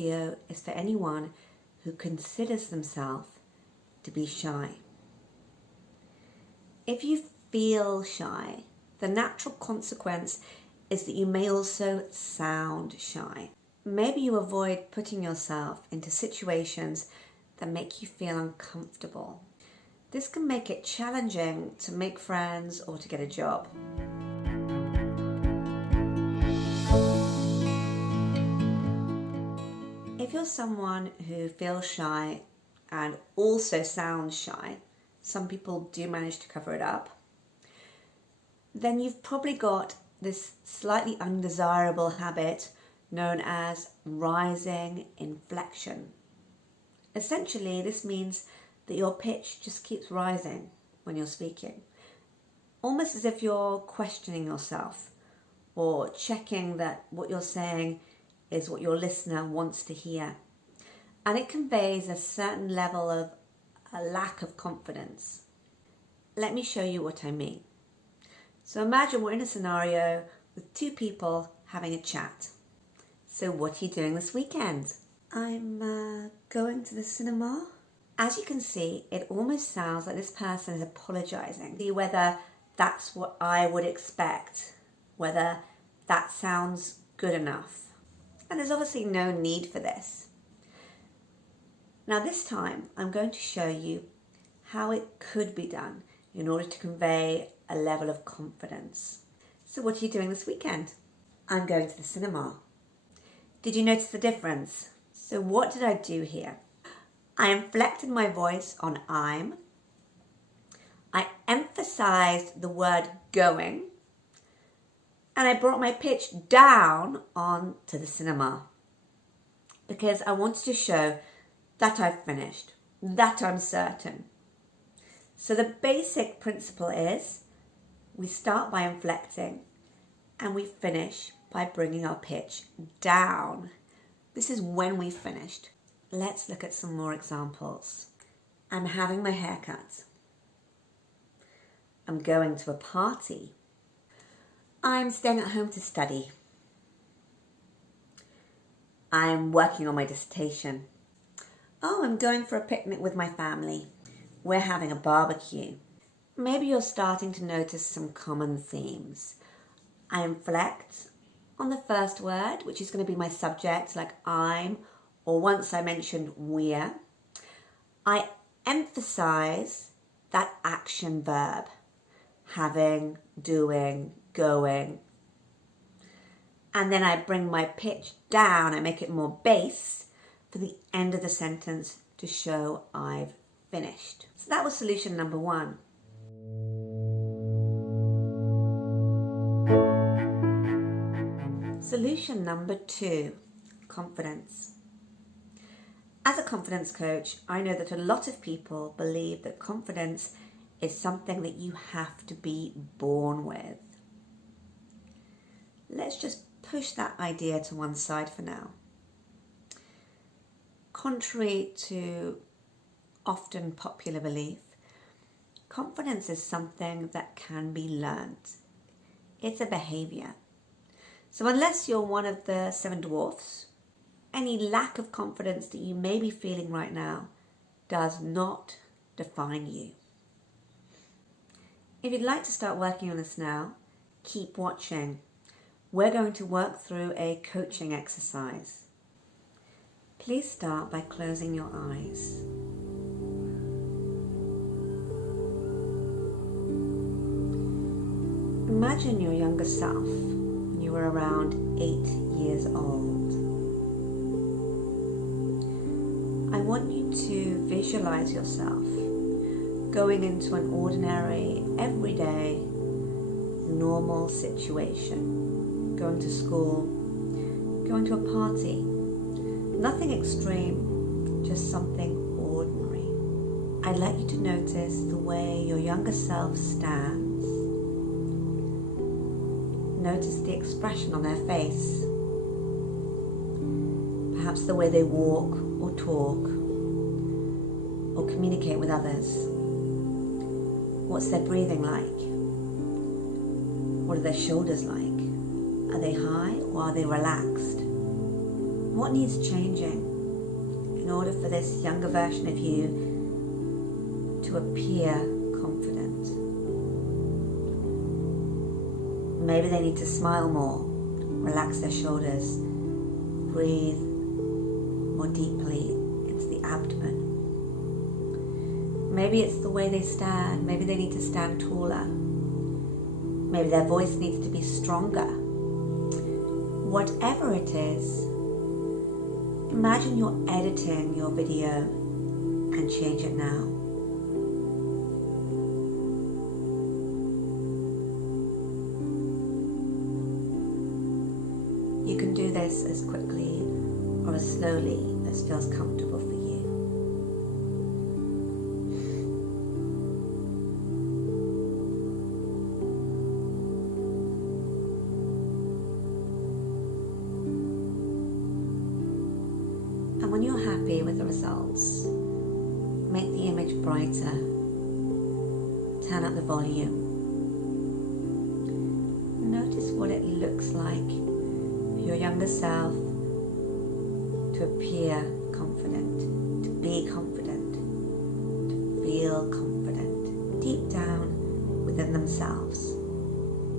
video is for anyone who considers themselves to be shy. If you feel shy, the natural consequence is that you may also sound shy. Maybe you avoid putting yourself into situations that make you feel uncomfortable. This can make it challenging to make friends or to get a job. If you're someone who feels shy and also sounds shy, some people do manage to cover it up, then you've probably got this slightly undesirable habit known as rising inflection. Essentially, this means that your pitch just keeps rising when you're speaking, almost as if you're questioning yourself or checking that what you're saying is what your listener wants to hear. And it conveys a certain level of a lack of confidence. Let me show you what I mean. So imagine we're in a scenario with two people having a chat. So what are you doing this weekend? I'm going to the cinema. As you can see, it almost sounds like this person is apologising. See whether that's what I would expect, whether that sounds good enough. And there's obviously no need for this. Now this time, I'm going to show you how it could be done in order to convey a level of confidence. So what are you doing this weekend? I'm going to the cinema. Did you notice the difference? So what did I do here? I inflected my voice on I'm. I emphasized the word going. And I brought my pitch down on to the cinema. Because I wanted to show that I've finished, that I'm certain. So the basic principle is we start by inflecting and we finish by bringing our pitch down. This is when we've finished. Let's look at some more examples. I'm having my hair cut. I'm going to a party. I'm staying at home to study. I'm working on my dissertation. Oh, I'm going for a picnic with my family. We're having a barbecue. Maybe you're starting to notice some common themes. I inflect on the first word, which is going to be my subject, like I'm, or once I mentioned we're. I emphasize that action verb, having, doing, going. And then I bring my pitch down, I make it more bass for the end of the sentence to show I've finished. So that was solution number one. Solution number two, confidence. As a confidence coach, I know that a lot of people believe that confidence is something that you have to be born with. Let's just push that idea to one side for now. Contrary to often popular belief, confidence is something that can be learnt. It's a behaviour. So unless you're one of the 7 dwarfs, any lack of confidence that you may be feeling right now does not define you. If you'd like to start working on this now, keep watching. We're going to work through a coaching exercise. Please start by closing your eyes. Imagine your younger self when you were around 8 years old. I want you to visualize yourself going into an ordinary, everyday, normal situation. Going to school, going to a party. Nothing extreme, just something ordinary. I'd like you to notice the way your younger self stands. Notice the expression on their face. Perhaps the way they walk or talk or communicate with others. What's their breathing like? What are their shoulders like? Are they high or are they relaxed? What needs changing in order for this younger version of you to appear confident? Maybe they need to smile more, relax their shoulders, breathe more deeply into the abdomen. Maybe it's the way they stand. Maybe they need to stand taller. Maybe their voice needs to be stronger. Whatever it is, imagine you're editing your video and change it now. You can do this as quickly or as slowly as feels comfortable for you. And when you're happy with the results, make the image brighter, turn up the volume. Notice what it looks like for your younger self to appear confident, to be confident, to feel confident, deep down within themselves.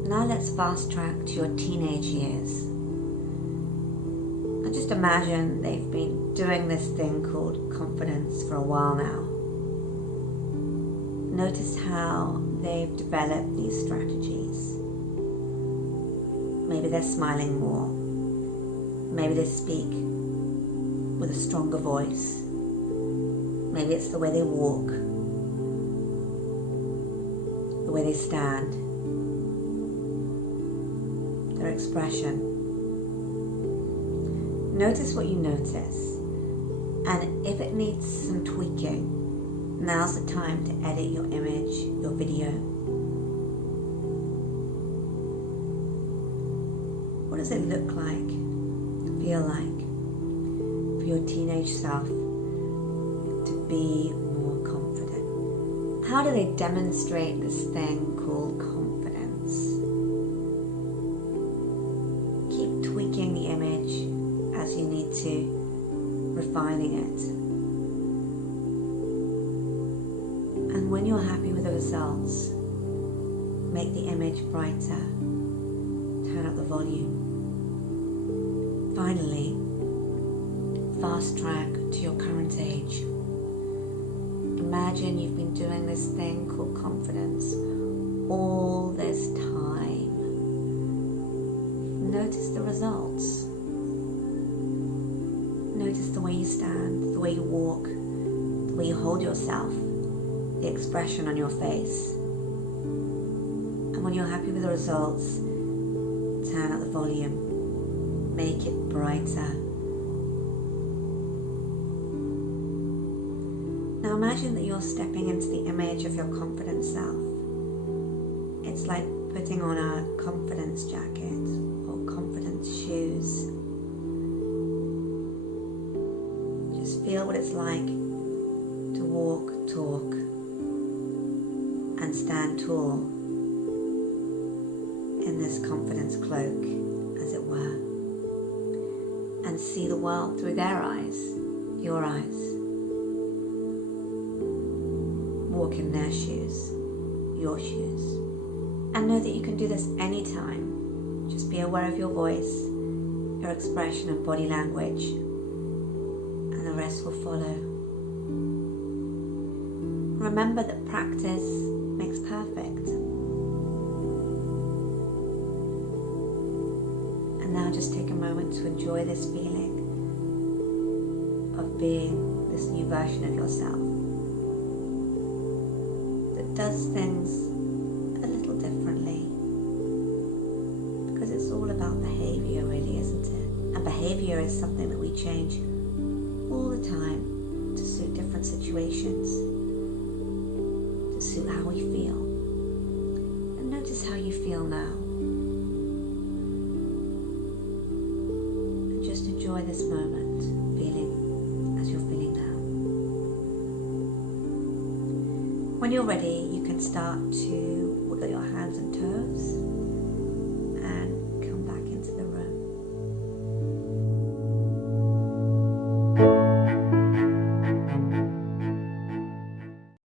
Now let's fast track to your teenage years. And just imagine they've been doing this thing called confidence for a while now. Notice how they've developed these strategies. Maybe they're smiling more. Maybe they speak with a stronger voice. Maybe it's the way they walk, the way they stand, their expression. Notice what you notice, and if it needs some tweaking, now's the time to edit your image, your video. What does it look like, feel like, for your teenage self to be more confident? How do they demonstrate this thing called confidence? Keep tweaking the image as you need to, refining it. And when you're happy with the results, make the image brighter, turn up the volume. Finally, fast track to your current age. Imagine you've been doing this thing called confidence all this time. Notice the results. Notice the way you stand, the way you walk, the way you hold yourself, the expression on your face. And when you're happy with the results, turn up the volume. Make it brighter. Now imagine that you're stepping into the image of your confident self. It's like putting on a confidence jacket or confidence shoes. Just feel what it's like to walk, talk, and stand tall in this confidence cloak, as it were. And see the world through their eyes, your eyes. Walk in their shoes, your shoes. And know that you can do this anytime. Just be aware of your voice, your expression and body language, and the rest will follow. Remember that practice makes perfect. And now just take a moment to enjoy this feeling of being this new version of yourself that does things a little differently, because it's all about behavior, really, isn't it? And behavior is something that we change all the time to suit different situations, to suit how we feel. And notice how you feel now. And just enjoy this moment, feeling as you're feeling now. When you're ready, you can start to wiggle your hands and toes.